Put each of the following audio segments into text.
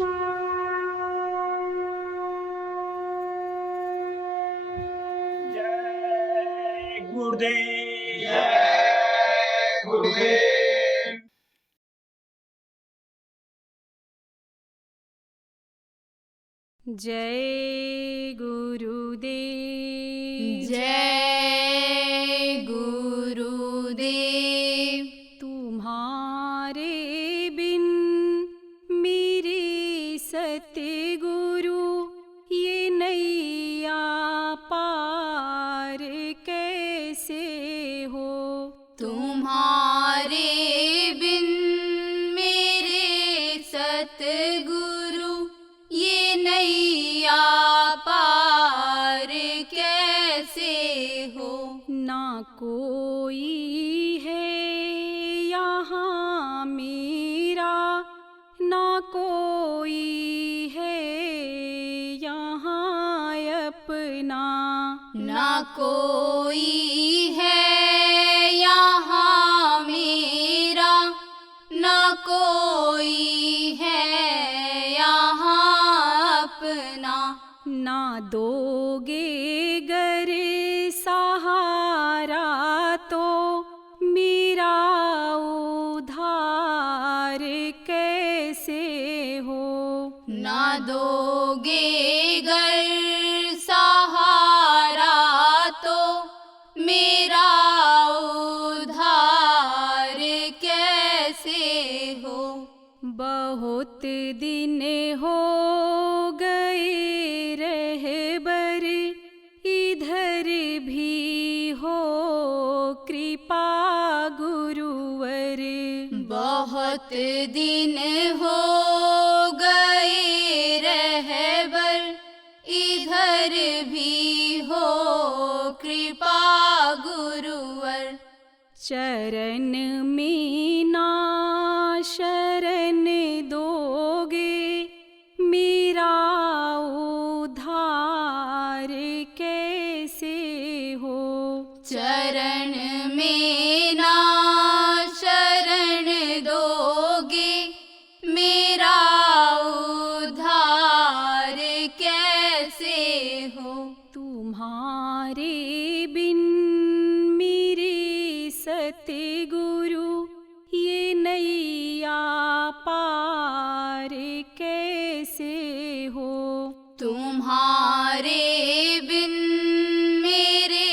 जय गुरुदेव। जय गुरुदेव। जय गुरुदेव। जय गुरुदेव। तुम्हारे बिन मेरे सतगुरु ये नैया पार कैसे हो। तुम्हारे बिन मेरे सतगुरु ये नैया पार कैसे हो। ना कोई है यहाँ मेरा, ना कोई है यहाँ अपना। ना कोई है यहाँ मेरा, ना कोई है यहाँ अपना। ना दोगे गर सहारा तो मेरा उद्धार कैसे हो। ना दोगे गर सहारा तो मेरा उद्धार कैसे हो। बहुत दिन हो गए रहबर, इधर भी हो कृपा गुरुवर। बहुत दिन हो गए रहबर, इधर भी हो कृपा गुरुवर। चरण में ना शरण दोगे मेरा उद्धार कैसे हो। चरण में ना शरण दोगे मेरा उद्धार कैसे हो। तुम्हारे बिन मेरे सतगुरु ये नैया पार कैसे हो। तुम्हारे बिन मेरे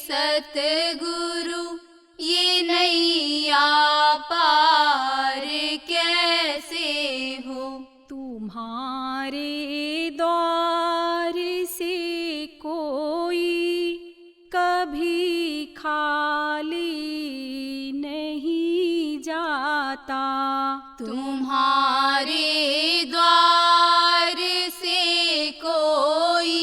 सतगुरु ये नैया पार कैसे हो। तुम्हारे द्वार से कोई कभी खाली नहीं जाता। तुम्हारे द्वार से कोई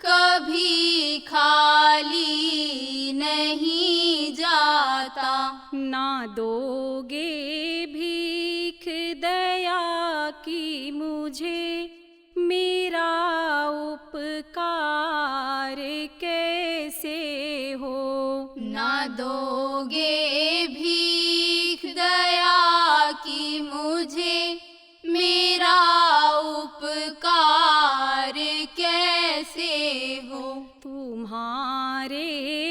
कभी खाली नहीं जाता। ना दोगे भीख दया की मुझे मेरा उपकार कैसे हो। ना दोगे भीख दया की मुझे मेरा उपकार कैसे हो। तुम्हारे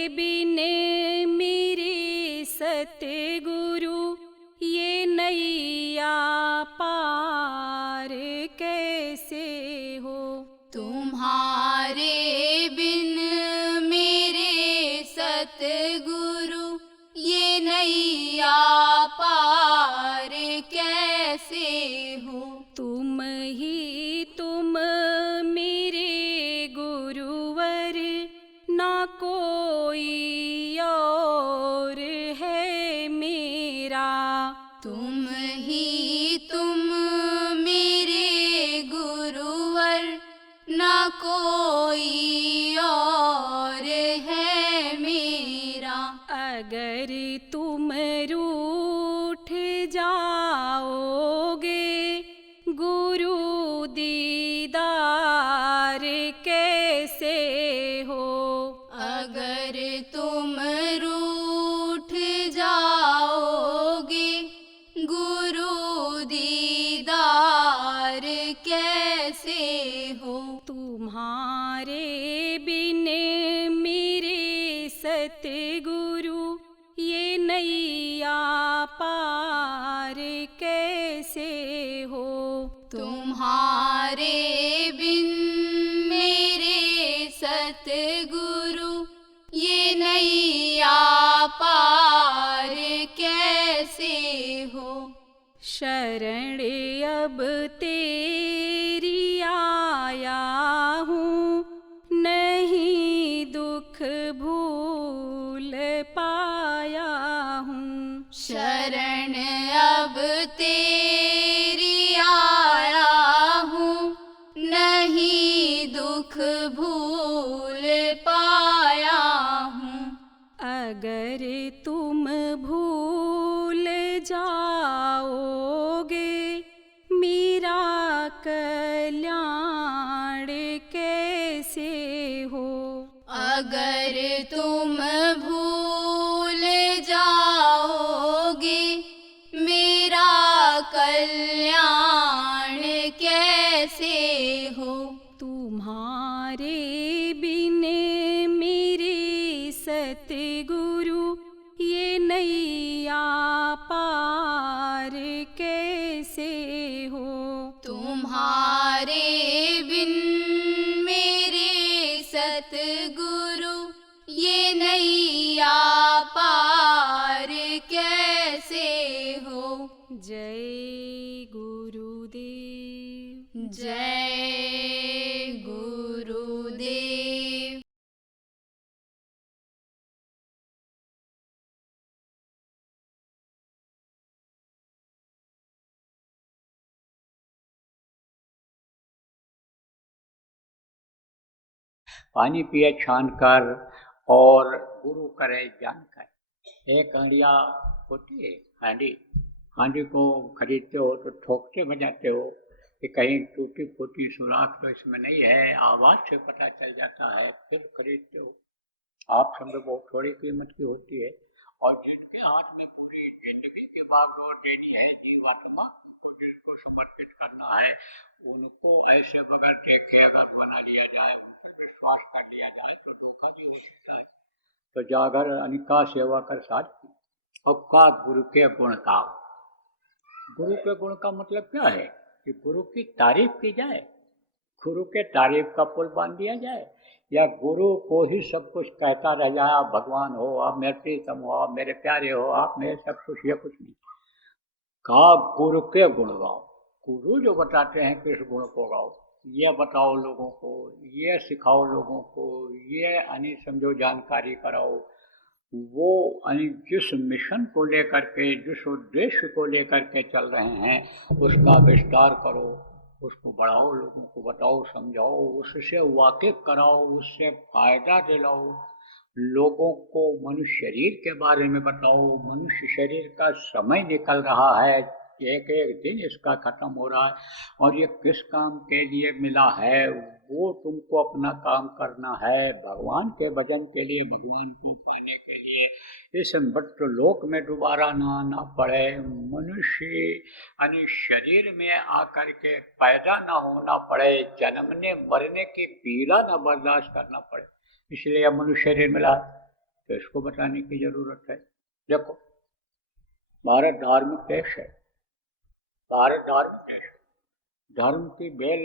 बिन मेरे सतगुरु ये नैया पार कैसे हो। तुम्हारे बिन मेरे सतगुरु ये नैया पार कैसे हो। तुम मेरे गुरुवर, ना कोई और है मेरा। तुम मेरे गुरुवर, ना कोई और है मेरा। अगर तुम रूठ जाओगे गुरु दीदार कैसे हो। अगर तुम रूठ जाओगे गुरु दीदार पार कैसे हो। तुम्हारे बिन मेरे सतगुरु ये नैया पार कैसे हो। शरण अब तेरी आया हूँ, नहीं दुख भूल पाया हूँ। शरण अब तेरी आया हूँ, नहीं दुख भूल पाया हूँ। अगर तुम भूल जाओगे मेरा कल्याण कैसे हो। अगर तुम भूल जाओगे मेरा कल्याण कैसे हो। तुम्हारे बिन मेरे सतगुरु ये नैया पार कैसे हो। तुम्हारे बिन मेरे सतगुरु ये नैया पार कैसे हो। जय गुरुदेव। जय गुरुदेव। पानी पिए छान कर और गुरु करे जानकर। एक हांडिया होती है, हांडी को खरीदते हो तो ठोकते बजाते हो कि कहीं टूटी फूटी सुराख तो इसमें नहीं है, आवाज से पता चल जाता है, फिर खरीदते हो। आप समझो बहुत थोड़ी कीमत की होती है, और जिनके हाथ में पूरी जिंदगी के बागडोर देनी है जीवात्मा को, जिनको समर्पित करना है, उनको ऐसे बगैर देखे अगर बना लिया जाए, विश्वास कर लिया जाए तो धोखा भी हो सकता है। तो जागर अनिका सेवा कर साथ अब का गुरु के गुण का। गुरु के गुण का मतलब क्या है कि गुरु की तारीफ की जाए, गुरु के तारीफ का पुल बांध दिया जाए, या गुरु को ही सब कुछ कहता रह जाए आप भगवान हो, आप मेरे प्रीतम हो, आप मेरे प्यारे हो, आप मेरे सब कुछ, ये कुछ नहीं। का गुरु के गुण गाओ। गुरु जो बताते हैं किस गुण को गाओ, ये बताओ लोगों को, ये सिखाओ लोगों को, ये समझो जानकारी कराओ। वो जिस मिशन को लेकर के, जिस उद्देश्य को लेकर के चल रहे हैं उसका विस्तार करो, उसको बढ़ाओ, लोगों को बताओ, समझाओ, उससे वाकिफ कराओ, उससे फायदा दिलाओ। लोगों को मनुष्य शरीर के बारे में बताओ, मनुष्य शरीर का समय निकल रहा है, एक एक दिन इसका खत्म हो रहा है, और ये किस काम के लिए मिला है, वो तुमको अपना काम करना है भगवान के भजन के लिए, भगवान को पाने के लिए। इस मृत्यु लोक में दोबारा ना आना पड़े, मनुष्य शरीर में आकर के पैदा ना होना पड़े, जन्मने मरने की पीड़ा ना बर्दाश्त करना पड़े, इसलिए अब मनुष्य शरीर मिला, तो इसको बताने की जरूरत है। देखो, भारत धार्मिक देश है, भारत धार्मिक देश है, धर्म की बेल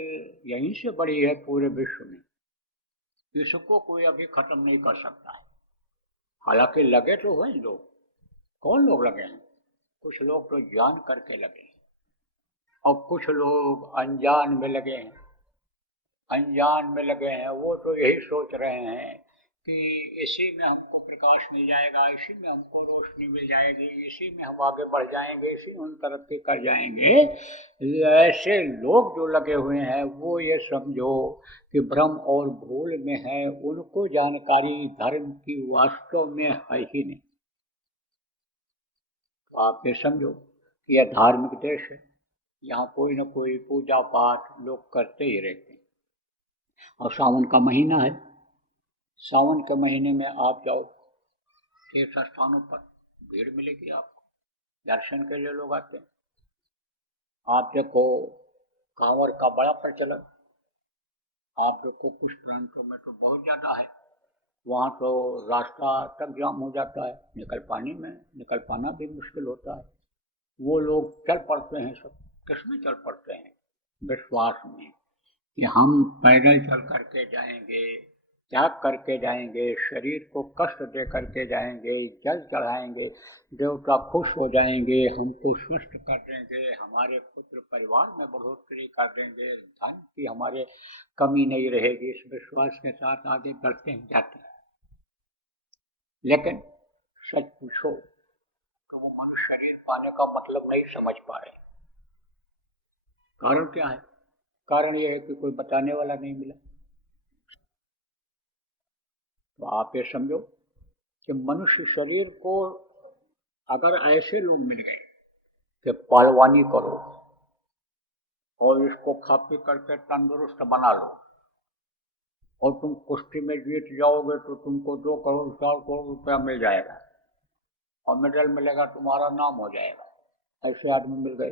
यहीं से बड़ी है पूरे विश्व में, इसको कोई अभी खत्म नहीं कर सकता है। हालांकि लगे तो हैं लोग, कौन लोग लगे हैं? कुछ लोग तो जान करके लगे हैं, और कुछ लोग अनजान में लगे हैं। अनजान में लगे हैं वो तो यही सोच रहे हैं कि इसी में हमको प्रकाश मिल जाएगा, इसी में हमको रोशनी मिल जाएगी, इसी में हम आगे बढ़ जाएंगे, इसी में हम तरक्की कर जाएंगे। ऐसे लोग जो लगे हुए हैं वो ये समझो कि भ्रम और भूल में है, उनको जानकारी धर्म की वास्तव में है ही नहीं। तो आप ये समझो कि यह धार्मिक देश है, यहाँ कोई न कोई पूजा पाठ लोग करते ही रहते हैं। और सावन का महीना है, सावन के महीने में आप जाओ तीर्थ स्थानों पर, भीड़ मिलेगी आपको, दर्शन के लिए लोग आते हैं। आप देखो कांवड़ का बड़ा प्रचलन, आप देखो कुछ प्रांतों में तो बहुत ज़्यादा है, वहाँ तो रास्ता तक जाम हो जाता है, निकल पाना भी मुश्किल होता है। वो लोग चल पड़ते हैं, सब किसमें चल पड़ते हैं? विश्वास में कि हम पैदल चल करके जाएंगे, त्याग करके जाएंगे, शरीर को कष्ट दे करके जाएंगे, जल चढ़ाएंगे, देवता खुश हो जाएंगे, हमको स्वस्थ कर देंगे, हमारे पुत्र परिवार में बढ़ोतरी कर देंगे, धन की हमारे कमी नहीं रहेगी। इस विश्वास के साथ आगे बढ़ते हैं, जाते हैं। लेकिन सच पूछो तो वो मनुष्य शरीर पाने का मतलब नहीं समझ पा रहे। कारण क्या है? कारण यह है कि कोई बताने वाला नहीं मिला। तो आप ये समझो कि मनुष्य शरीर को अगर ऐसे लोग मिल गए कि पहलवानी करो और इसको खा पी करके तंदुरुस्त बना लो और तुम कुश्ती में जीत जाओगे तो तुमको 2 करोड़ 4 करोड़ रुपया मिल जाएगा और मेडल मिलेगा, तुम्हारा नाम हो जाएगा, ऐसे आदमी मिल गए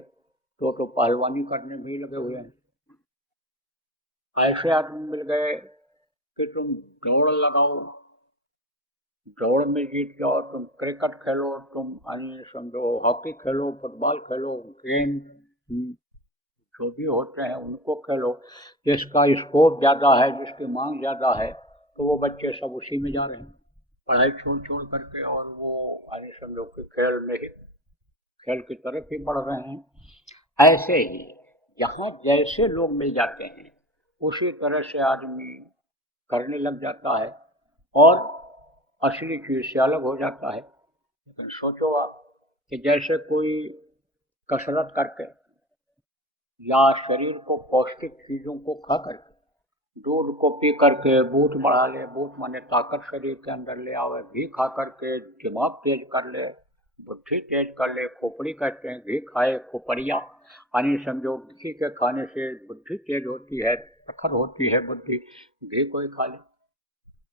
तो पहलवानी करने भी लगे हुए हैं। ऐसे आदमी मिल गए कि तुम दौड़ लगाओ, दौड़ में जीत जाओ, तुम क्रिकेट खेलो, तुम समझो हॉकी खेलो, फुटबॉल खेलो, गेम जो भी होते हैं उनको खेलो। जिसका स्कोप ज़्यादा है, जिसकी मांग ज़्यादा है, तो वो बच्चे सब उसी में जा रहे हैं, पढ़ाई छोड़ करके, और वो समझो कि खेल में ही, खेल की तरफ ही बढ़ रहे हैं। ऐसे ही जहाँ जैसे लोग मिल जाते हैं उसी तरह से आदमी करने लग जाता है और असली चीज़ से अलग हो जाता है। लेकिन सोचो आप कि जैसे कोई कसरत करके या शरीर को पौष्टिक चीज़ों को खा करके, दूध को पी करके बूथ बढ़ा ले, बूथ माने ताकत शरीर के अंदर ले आवे, घी खा करके दिमाग तेज कर ले, बुद्धि तेज कर ले, खोपड़ी कहते हैं, घी खाए खोपड़िया, यानी समझो घी के खाने से बुद्धि तेज होती है, प्रखर होती है बुद्धि, घी कोई खा ले।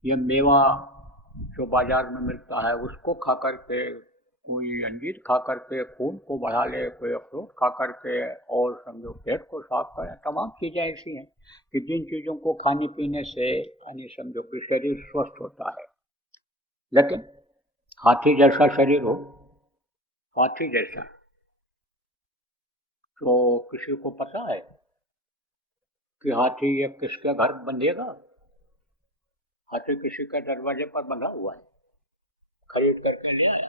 ये मेवा जो बाजार में मिलता है उसको खा करके, कोई अंजीर खा करके खून को बढ़ा ले, कोई अखरोट खा करके और समझो पेट को साफ करे। तमाम चीज़ें ऐसी हैं कि जिन चीज़ों को खाने पीने से यानी समझो कि शरीर स्वस्थ होता है। लेकिन हाथी जैसा शरीर हो, हाथी जैसा, तो किसी को पता है कि हाथी ये किसके घर बंधेगा? हाथी किसी के दरवाजे पर बंधा हुआ है, खरीद करके ले आया।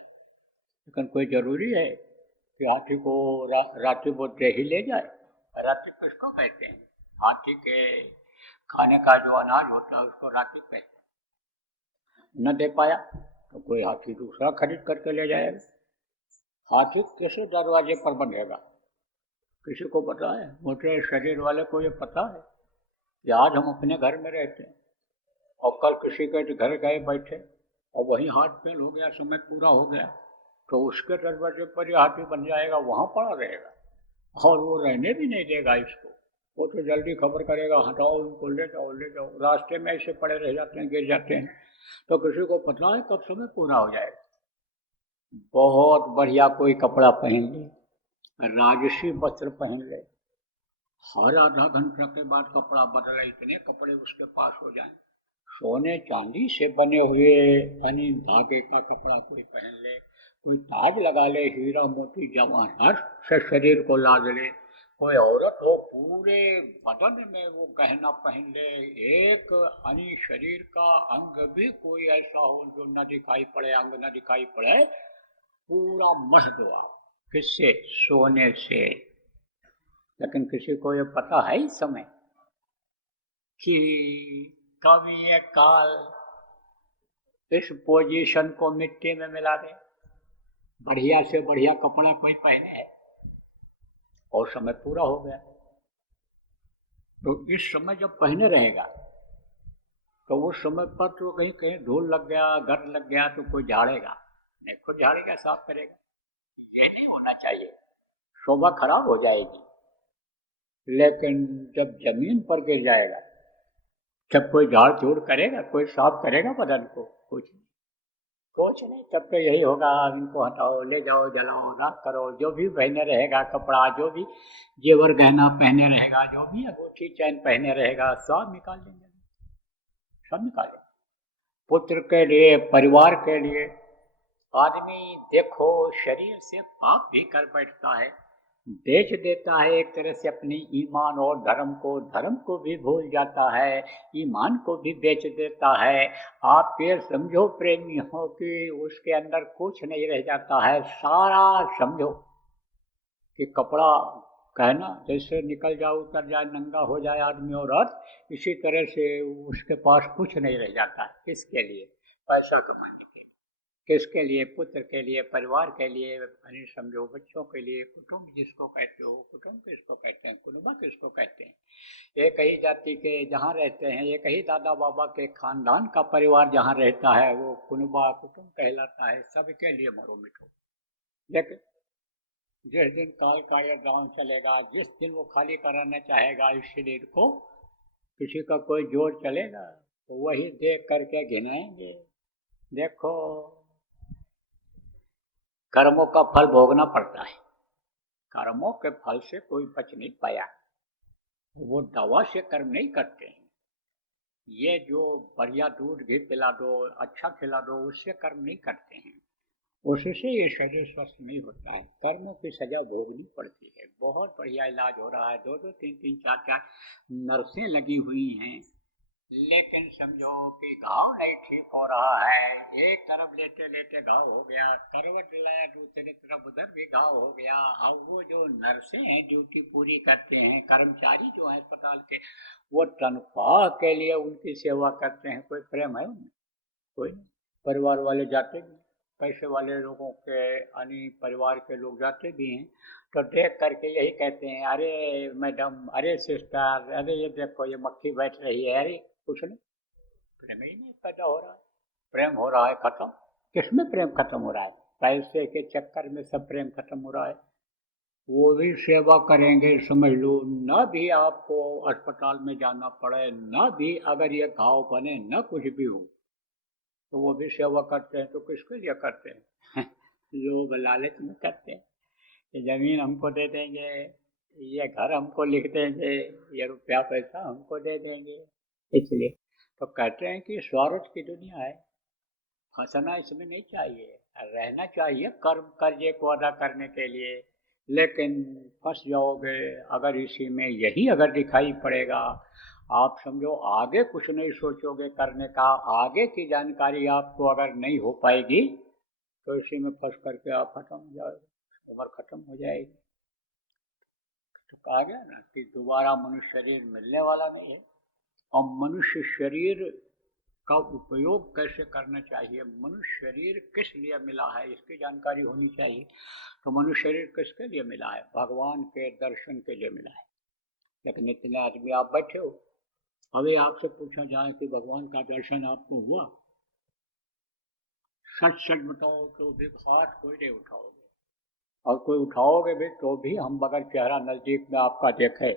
लेकिन कोई जरूरी है कि हाथी को रात्रि वो दे ही ले जाए? रात्रि किसको कहते हैं? हाथी के खाने का जो अनाज होता है उसको रात्रि कहते हैं। न दे पाया तो कोई हाथी दूसरा खरीद करके ले जाएगा। हाथी कैसे दरवाजे पर बंधेगा? किसी को पता है? मोटे शरीर वाले को ये पता है कि आज हम अपने घर में रहते हैं और कल किसी के घर गए बैठे और वहीं हाथ फेल हो गया, समय पूरा हो गया, तो उसके दरवाजे पर ये हाथी बन जाएगा, वहाँ पड़ा रहेगा और वो रहने भी नहीं देगा इसको। वो तो जल्दी खबर करेगा, हटाओ इनको, ले जाओ ले जाओ। रास्ते में ऐसे पड़े रह जाते हैं, गिर जाते हैं, तो किसी को पता है कब समय पूरा हो जाएगा। बहुत बढ़िया कोई कपड़ा पहन ले, राजसी वस्त्र पहन ले, हर आधा घंटा के बाद कपड़ा बदले, इतने कपड़े उसके पास हो जाएं। सोने चांदी से बने हुए यानी धागे का कपड़ा कोई पहन ले, कोई ताज लगा ले, हीरा मोती जवाहर से शरीर को लाद ले, कोई औरत हो पूरे बदन में वो गहना पहन ले, एक यानी शरीर का अंग भी कोई ऐसा हो जो न दिखाई पड़े, अंग न दिखाई पड़े, पूरा महदवा, किससे? सोने से। लेकिन किसी को ये पता है इस समय कि कभी ये काल इस पोजीशन को मिट्टी में मिला दे, बढ़िया से बढ़िया कपड़ा कोई पहने है और समय पूरा हो गया, तो इस समय जब पहने रहेगा तो उस समय पर तो कहीं कहीं धूल लग गया, गर्द लग गया तो कोई झाड़ेगा नहीं, खुद झाड़ेगा, साफ करेगा। ये नहीं होना चाहिए, शोभा खराब हो जाएगी। लेकिन जब जमीन पर गिर जाएगा तब कोई झाड़ झूड़ करेगा, कोई साफ करेगा बदन को? कुछ नहीं। तब तो यही होगा, इनको हटाओ, ले जाओ, जलाओ, राख करो, जो भी पहने रहेगा कपड़ा, जो भी जेवर गहना पहने रहेगा, जो भी अंगूठी चैन पहने रहेगा, सब निकाल देंगे, सब निकाल देंगे। पुत्र के लिए, परिवार के लिए आदमी देखो शरीर से पाप भी कर बैठता है, बेच देता है एक तरह से अपनी ईमान और धर्म को भी भूल जाता है, ईमान को भी बेच देता है। आप ये समझो प्रेमी हो कि उसके अंदर कुछ नहीं रह जाता है, सारा समझो कि कपड़ा कहना जैसे निकल जाए उतर जाए नंगा हो जाए आदमी और औरत, इसी तरह से उसके पास कुछ नहीं रह जाता है। किसके लिए? पैसा कमाने के लिए। किसके लिए? पुत्र के लिए, परिवार के लिए, यानी समझो बच्चों के लिए। कुटुंब जिसको कहते हो, कुटुंब किसको कहते हैं, कुनबा किसको कहते हैं। एक ही जाति के जहाँ रहते हैं, एक ही दादा बाबा के खानदान का परिवार जहाँ रहता है वो कुनबा कुटुंब कहलाता है। सबके लिए मरो मिटो। लेकिन जिस दिन काल का यह गांव चलेगा, जिस दिन वो खाली कराना चाहेगा इस शरीर को, किसी का कोई जोर चलेगा तो वही देख करके घिनाएंगे। देखो कर्मों का फल भोगना पड़ता है, कर्मों के फल से कोई बच नहीं पाया। वो दवा से कर्म नहीं करते हैं। ये जो बढ़िया दूध घी पिला दो, अच्छा खिला दो, उससे कर्म नहीं करते हैं। उससे ये शरीर स्वस्थ नहीं होता है। कर्मों की सजा भोगनी पड़ती है। बहुत बढ़िया इलाज हो रहा है, 2-2, 3-3, 4-4 नर्सें लगी हुई हैं, लेकिन समझो कि घाव नहीं ठीक हो रहा है। एक तरफ लेटे लेटे घाव हो गया, करवट लाया दूसरी तरफ उधर भी घाव हो गया। अब वो जो नर्सें हैं ड्यूटी पूरी करते हैं, कर्मचारी जो है अस्पताल के, वो तनख्वाह के लिए उनकी सेवा करते हैं। कोई प्रेम है उनमें? कोई नहीं। परिवार वाले जाते भी, पैसे वाले लोगों के यानी परिवार के लोग जाते भी हैं तो देख करके यही कहते हैं, अरे मैडम, अरे सिस्टर, अरे ये देखो ये मक्खी बैठ रही है। अरे कुछ नहीं, प्रेम ही नहीं पैदा हो रहा है। प्रेम हो रहा है खत्म। किसमें प्रेम खत्म हो रहा है? पैसे के चक्कर में सब प्रेम खत्म हो रहा है। वो भी सेवा करेंगे समझ लो, न भी आपको अस्पताल में जाना पड़े, न भी अगर ये घाव बने, न कुछ भी हो, तो वो भी सेवा करते हैं। तो किसके लिए करते हैं? लोग लालच में करते हैं। ये जमीन हमको दे देंगे, ये घर हमको लिख देंगे, ये रुपया पैसा हमको दे देंगे, इसलिए तो कहते हैं कि स्वार्थ की दुनिया है। फंसना इसमें नहीं चाहिए, रहना चाहिए कर्म कर्जे को अदा करने के लिए। लेकिन फंस जाओगे अगर इसी में, यही अगर दिखाई पड़ेगा, आप समझो आगे कुछ नहीं सोचोगे करने का, आगे की जानकारी आपको अगर नहीं हो पाएगी तो इसी में फंस करके आप खत्म हो जाओगे, उम्र खत्म हो जाएगी। तो कहा गया ना कि दोबारा मनुष्य शरीर मिलने वाला नहीं है। और मनुष्य शरीर का उपयोग कैसे करना चाहिए, मनुष्य शरीर किस लिए मिला है, इसकी जानकारी होनी चाहिए। तो मनुष्य शरीर किसके लिए मिला है? भगवान के दर्शन के लिए मिला है। लेकिन इतने आदमी आप बैठे हो, अभी आपसे पूछा जाए कि भगवान का दर्शन आपको हुआ, सच सच बताओ तो भी हाथ कोई नहीं उठाओगे, और कोई उठाओगे भी तो भी हम बगैर चेहरा नजदीक में आपका देखे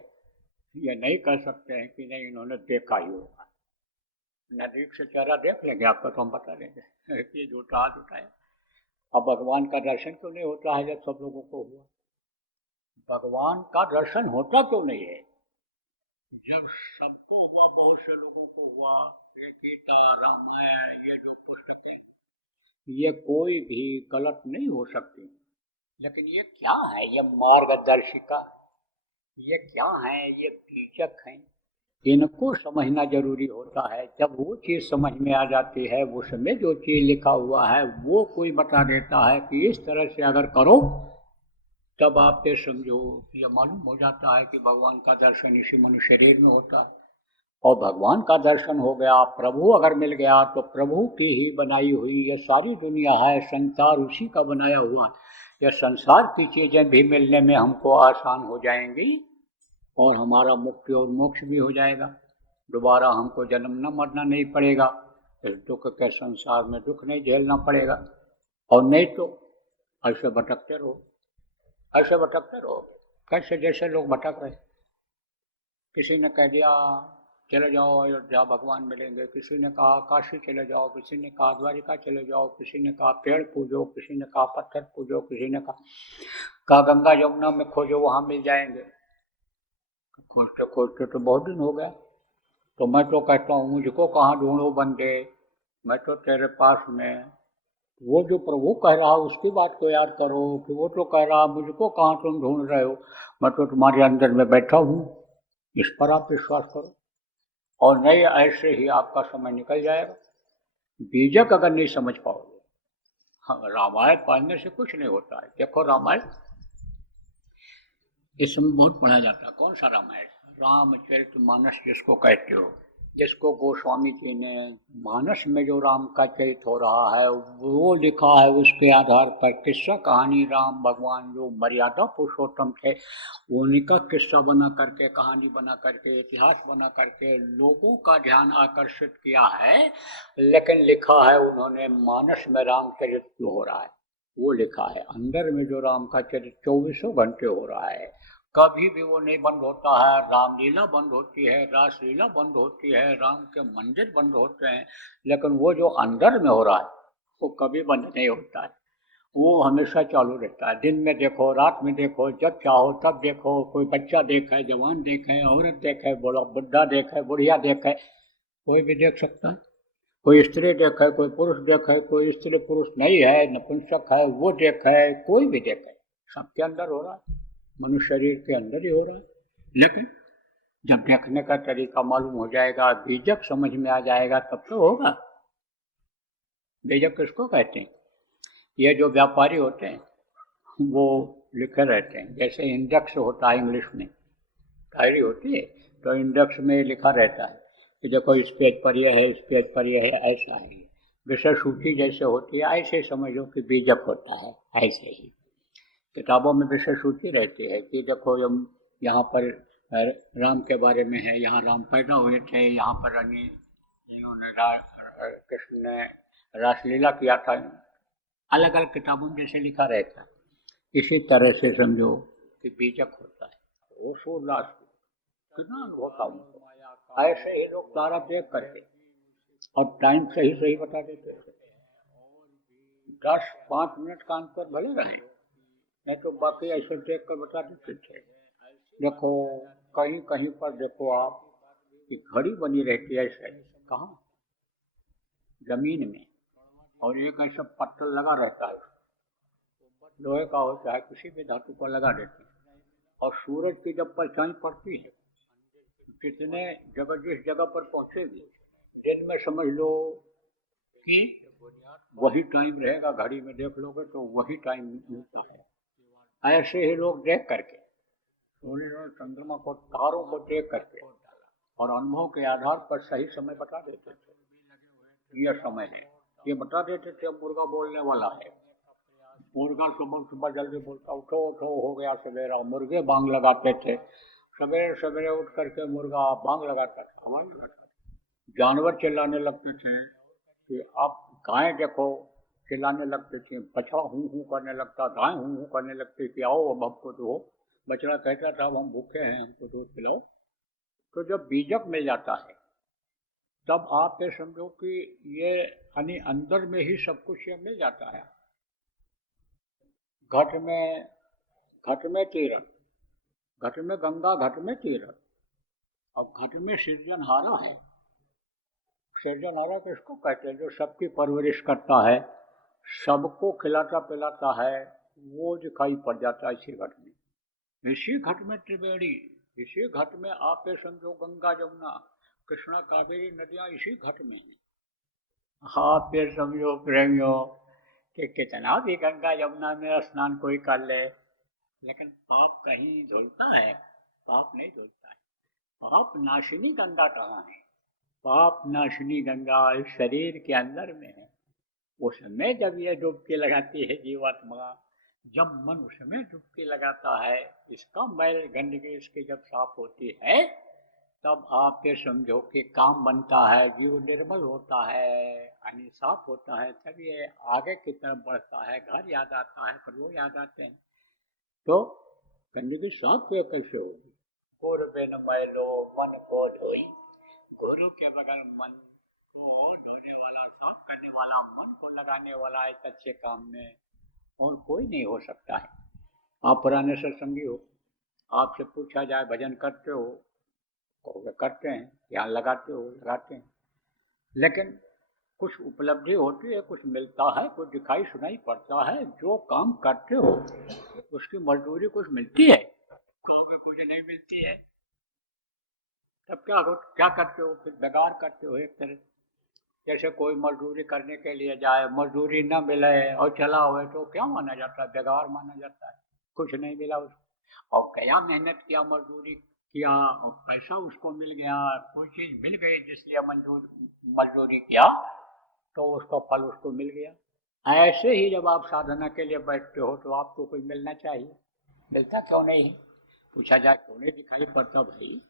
ये नहीं कह सकते हैं कि नहीं इन्होंने देखा ही होगा। नजदीक से चेहरा देख लेंगे आपका तो हम बता देंगे कि झूठा हाथ उठाया। अब भगवान का दर्शन क्यों नहीं होता है जब सब लोगों को हुआ? भगवान का दर्शन होता क्यों नहीं है जब सबको हुआ, बहुत से लोगों को हुआ? ये गीता, रामायण, ये जो पुस्तक है, ये कोई भी गलत नहीं हो सकती। लेकिन ये क्या है? ये मार्गदर्शिका, ये क्या है? ये बीजक हैं। इनको समझना जरूरी होता है। जब वो चीज़ समझ में आ जाती है, उसमें जो चीज़ लिखा हुआ है वो कोई बता देता है कि इस तरह से अगर करो, तब आप ये समझो, ये मालूम हो जाता है कि भगवान का दर्शन इसी मनुष्य शरीर में होता है। और भगवान का दर्शन हो गया, प्रभु अगर मिल गया, तो प्रभु की ही बनाई हुई ये सारी दुनिया है, संसार उसी का बनाया हुआ। यह संसार की चीज़ें भी मिलने में हमको आसान हो जाएंगी और हमारा मुक्ति और मोक्ष भी हो जाएगा। दोबारा हमको जन्म न मरना नहीं पड़ेगा, इस दुख के संसार में दुख नहीं झेलना पड़ेगा। और नहीं तो ऐसे भटकते रहो, ऐसे भटकते रहो। कैसे? जैसे लोग भटक रहे, किसी ने कह दिया चले जाओ अयोध्या भगवान मिलेंगे, किसी ने कहा काशी चले जाओ, किसी ने कहा द्वारिका चले जाओ, किसी ने कहा पेड़ पूजो, किसी ने कहा पत्थर पूजो, किसी ने कहा गंगा यमुना में खोजो वहाँ मिल जाएंगे। खोजते खोजते तो बहुत दिन हो गया। तो मैं तो कहता हूँ मुझको कहाँ ढूंढो बंदे, मैं तो तेरे पास में वो जो प्रभु कह रहा उसकी बात को याद करो कि वो तो कह रहा मुझको कहाँ तुम ढूंढ रहे हो, मैं तो तुम्हारे अंदर में बैठा हूँ, इस पर आप विश्वास करो। और नहीं ऐसे ही आपका समय निकल जाएगा। बीजक अगर नहीं समझ पाओगे, हाँ, रामायण पढ़ने से कुछ नहीं होता है। देखो रामायण इस समय बहुत पढ़ा जाता है। कौन सा रामायण? रामचरितमानस जिसको कहते हो, जिसको गोस्वामी जी ने मानस में जो राम का चरित हो रहा है वो लिखा है, उसके आधार पर किस्सा कहानी राम भगवान जो मर्यादा पुरुषोत्तम थे उनका किस्सा बना करके, कहानी बना करके, इतिहास बना करके लोगों का ध्यान आकर्षित किया है। लेकिन लिखा है उन्होंने मानस में रामचरित जो हो रहा है वो लिखा है। अंदर में जो राम का चरित 24 घंटे हो रहा है, कभी भी वो नहीं बंद होता है। रामलीला बंद होती है, रासलीला बंद होती है, राम के मंदिर बंद होते हैं, लेकिन वो जो अंदर में हो रहा है वो कभी बंद नहीं होता है, वो हमेशा चालू रहता है। दिन में देखो, रात में देखो, जब चाहो तब देखो। कोई बच्चा देखे, जवान देखे, औरत देखे, बड़ा बुढ़ा देखे, बुढ़िया देखे, कोई भी देख सकता है। कोई स्त्री देखे, कोई पुरुष देखे, कोई स्त्री पुरुष नहीं है, नपुंसक है, वो देखे, कोई भी देखे, सबके अंदर हो रहा है, मनुष्य शरीर के अंदर ही हो रहा है। लेकिन जब देखने का तरीका मालूम हो जाएगा, बीजक समझ में आ जाएगा, तब तो होगा। बीजक किसको कहते हैं? ये जो व्यापारी होते हैं वो लिखे रहते हैं। जैसे इंडेक्स होता है इंग्लिश में, डायरी होती है, तो इंडेक्स में लिखा रहता है कि देखो इस पेज पर यह है, इस पेज पर यह है, ऐसा है। विषय सूची जैसे होती है ऐसे समझो कि बीजक होता है। ऐसे ही किताबों में विषय सूची रहती है कि देखो हम यहाँ पर राम के बारे में है, यहाँ राम पैदा हुए थे, यहाँ पर इन्होंने कृष्ण ने रासलीला किया था। अलग अलग किताबों में जैसे लिखा रहता है, इसी तरह से समझो कि बीजक होता है। वो सूरदास कितना अनुभव था उनको। ऐसे ही लोग तारा देख करके और टाइम सही सही बता देते थे। 10-5 मिनट का अंतर भले रहे, नहीं तो बाकी ऐसे देख कर बता देते थे। देखो कहीं कहीं पर देखो आप कि घड़ी बनी रहती है ऐसे, कहाँ? जमीन में, और एक ऐसा पत्थर लगा रहता है, लोहे का होता है, किसी भी धातु पर लगा देते हैं। और सूरज की जब परछाई पड़ती है, कितने जगह जिस जगह पर पहुंचेगी, दिन में समझ लो कि वही टाइम रहेगा, घड़ी में देख लोगे तो वही टाइम मिलता है। ऐसे ही लोग देख करके सूर्य चंद्रमा को, तारों को देख करके और अनुभव के आधार पर सही समय बता देते थे। यह समय है, ये बता देते थे। मुर्गा बोलने वाला है, मुर्गा सुबह सुबह जल्दी बोलता, उठो उठो हो गया सवेरा। मुर्गे बांग लगाते थे, सवेरे सवेरे उठ करके मुर्गा बांग लगाता था, आवाज लगाता था। जानवर चिल्लाने लगते थे कि आप गाय देखो, चिल्लाने लगते थे। बछड़ा हूँ करने लगता, गाय हूँ करने लगती कि आओ अब हमको दो। बछड़ा कहता था अब हम भूखे हैं, हमको दूध पिलाओ। तो जब बीजक मिल जाता है तब आप ये समझो कि ये यानी अंदर में ही सब कुछ ये मिल जाता है। घट में तीरथ, घट में गंगा, घट में तीरथ। अब घट में सृजनहारा है। सृजनहारा किसको कहते हैं? जो सबकी परवरिश करता है, सबको खिलाता पिलाता है, वो दिखाई पड़ जाता है इसी घट में। इसी घट में त्रिवेणी, इसी घट में आप ये समझो गंगा जमुना कृष्णा कावेरी नदियाँ इसी घट में है। आप ये समझो प्रेमियों कि कितना भी गंगा जमुना में स्नान कोई कर ले, लेकिन पाप कहीं धुलता है? पाप नहीं धुलता है। पाप नाशिनी गंगा कहाँ है? पाप नाशिनी गंगा इस शरीर के अंदर में है। उसमें जब ये डुबकी लगाती है जीवात्मा, जब मन उसमें डुबकी लगाता है, इसका मैल गंदगी इसकी जब साफ होती है, तब आप ये समझो कि काम बनता है, जीव निर्मल होता है, यानी साफ होता है। तब ये आगे की तरफ बढ़ता है, घर याद आता है, प्रभु याद आते हैं। तो गंदगी साफ कैसे होगी? पूर्व न मैलो मन को धोई, गुरु के बगल मन को धोने वाला, साफ करने वाला, मन को लगाने वाला एक अच्छे काम में और कोई नहीं हो सकता है। आप पुराने सत्संगी हो, आपसे पूछा जाए भजन करते हो, कहोगे करते हैं, ध्यान लगाते हो, लगाते हैं। लेकिन कुछ उपलब्धि होती है, कुछ मिलता है, कुछ दिखाई सुनाई पड़ता है। जो काम करते हो उसकी मजदूरी कुछ मिलती है, कहोगे कुछ नहीं मिलती है, तब क्या करते हो? फिर बेकार करते हो एक तरह। जैसे कोई मजदूरी करने के लिए जाए, मजदूरी न मिले और चला हुए तो क्या माना जाता है? बेकार माना जाता है, कुछ नहीं मिला उसको। और गया, मेहनत किया, मजदूरी किया और पैसा उसको मिल गया, कोई चीज़ मिल गई जिसलिए मजदूरी किया तो उसका फल उसको मिल गया। ऐसे ही जब आप साधना के लिए बैठते हो तो आपको कोई मिलना चाहिए, मिलता क्यों नहीं है? पूछा जाए क्यों नहीं दिखाई पड़ता? भाई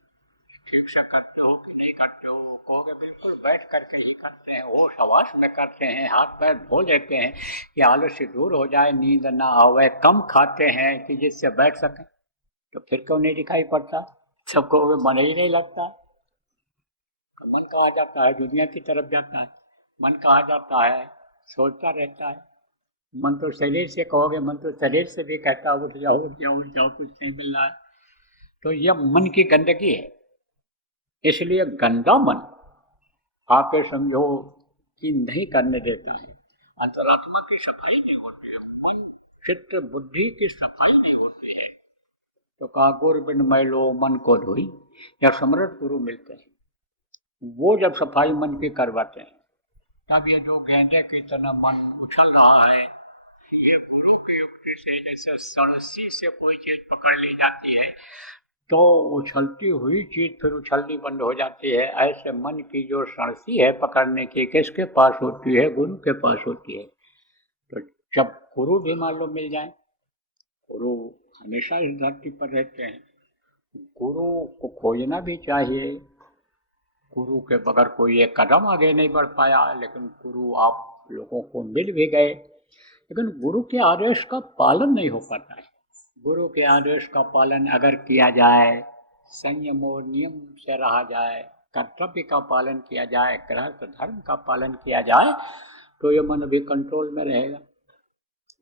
ठीक से करते हो कि नहीं करते हो? कहोगे बिल्कुल बैठ करके ही करते हैं, वो हवास में करते हैं, हाथ पैर धो लेते हैं कि आलस्य दूर हो जाए, नींद ना आवे, कम खाते हैं कि जिससे बैठ सकें। तो फिर क्यों नहीं दिखाई पड़ता? सबको मन ही नहीं लगता। मन कहा जाता है दुनिया की तरफ जाता है, मन कहा जाता है सोचता रहता है। मन तो शरीर से, कहोगे मन तो शरीर से भी कहता है उठ जाओ उठ जाओ उठ जाओ, कुछ नहीं मिल रहा है। तो यह मन की गंदगी है। इसलिए गंदा मन आप ये समझो कि नहीं करने देता है। अंतरात्मा की सफाई नहीं होती है, मन चित्त बुद्धि की सफाई नहीं होती है। तो कहा गुर बिन मैलो मन को धोई, या समर्थ गुरु मिलते हैं, वो जब सफाई मन की करवाते हैं तब ये जो गेंदे की तरह मन उछल रहा है, ये गुरु की युक्ति से, जैसे सड़सी से कोई चीज पकड़ ली जाती है तो उछलती हुई चीज फिर उछलनी बंद हो जाती है। ऐसे मन की जो सड़सी है पकड़ने की, किसके पास होती है? गुरु के पास होती है। तो जब गुरु भी मान लो मिल जाए, गुरु हमेशा इस धरती पर रहते हैं, गुरु को खोजना भी चाहिए। गुरु के बगैर कोई एक कदम आगे नहीं बढ़ पाया, लेकिन गुरु आप लोगों को मिल भी गए, लेकिन गुरु के आदेश का पालन नहीं हो पाता है। गुरु के आदेश का पालन अगर किया जाए, संयम और नियम से रहा जाए, कर्तव्य का पालन किया जाए, गृहस्थ धर्म का पालन किया जाए, तो ये मन भी कंट्रोल में रहेगा।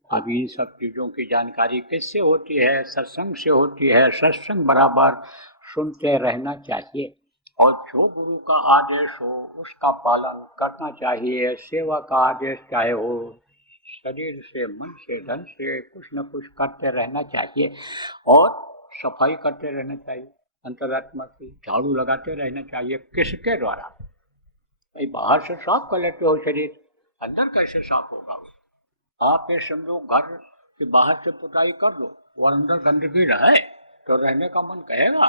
अभी इन सब चीज़ों की जानकारी किससे होती है? सत्संग से होती है। सत्संग बराबर सुनते रहना चाहिए और जो गुरु का आदेश हो उसका पालन करना चाहिए। सेवा का आदेश चाहे हो, शरीर से, मन से, धन से कुछ न कुछ करते रहना चाहिए और सफाई करते रहना चाहिए। अंतरात्मा की झाड़ू लगाते रहना चाहिए। किसके द्वारा? भाई बाहर से साफ कर लेते हो शरीर, अंदर कैसे साफ होगा? आप ये समझो घर के बाहर से पुताई कर दो और अंदर गंदगी रहे तो रहने का मन कहेगा?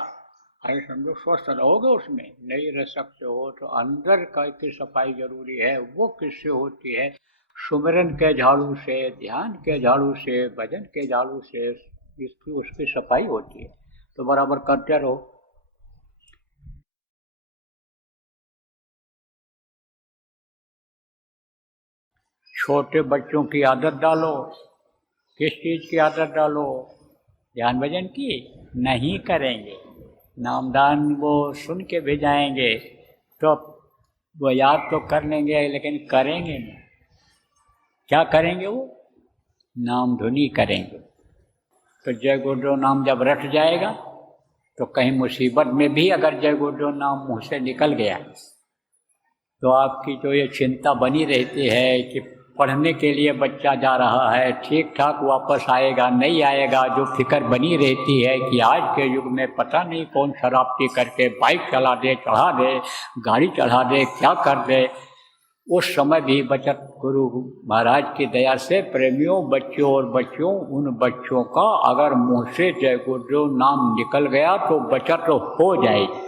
अरे समझो स्वस्थ रहोगे उसमें, नहीं रह सकते हो। तो अंदर की सफाई जरूरी है। वो किससे होती है? सुमिरन के झाड़ू से, ध्यान के झाड़ू से, भजन के झाड़ू से इसकी उसकी सफाई होती है। तो बराबर करते रहो। छोटे बच्चों की आदत डालो। किस चीज़ की आदत डालो? ध्यान भजन की नहीं करेंगे, नामदान वो सुन के भी जाएंगे तो वो याद तो कर लेंगे लेकिन करेंगे नहीं। क्या करेंगे? वो नाम धुनी करेंगे। तो जय गुरुदेव नाम जब रट जाएगा तो कहीं मुसीबत में भी अगर जय गुरुदेव नाम मुँह से निकल गया तो आपकी जो ये चिंता बनी रहती है कि पढ़ने के लिए बच्चा जा रहा है, ठीक ठाक वापस आएगा नहीं आएगा, जो फिक्र बनी रहती है कि आज के युग में पता नहीं कौन शराब पी करके बाइक चला दे, चढ़ा दे, गाड़ी चढ़ा दे, क्या कर दे, उस समय भी बचत गुरु महाराज की दया से प्रेमियों, बच्चों और बच्चों, उन बच्चों का अगर मुँह से जय गुरुदेव नाम निकल गया तो बचत हो जाएगी।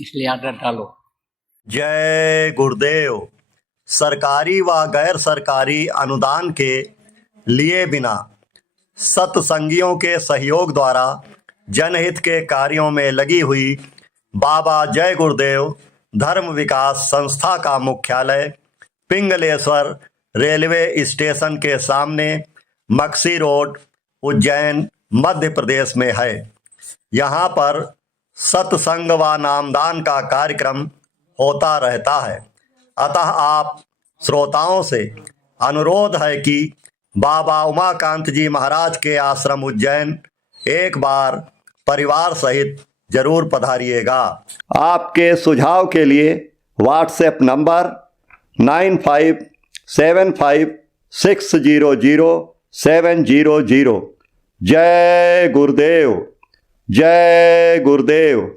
इसलिए आदत डालो। जय गुरुदेव। सरकारी व गैर सरकारी अनुदान के लिए बिना सत्संगियों के सहयोग द्वारा जनहित के कार्यों में लगी हुई बाबा जय गुरुदेव धर्म विकास संस्था का मुख्यालय पिंगलेश्वर रेलवे स्टेशन के सामने मक्सी रोड, उज्जैन, मध्य प्रदेश में है। यहाँ पर सत्संग व नामदान का कार्यक्रम होता रहता है। अतः आप श्रोताओं से अनुरोध है कि बाबा उमाकांत जी महाराज के आश्रम उज्जैन एक बार परिवार सहित जरूर पधारिएगा। आपके सुझाव के लिए व्हाट्सएप नंबर 9575600700। जय गुरुदेव, जय गुरुदेव।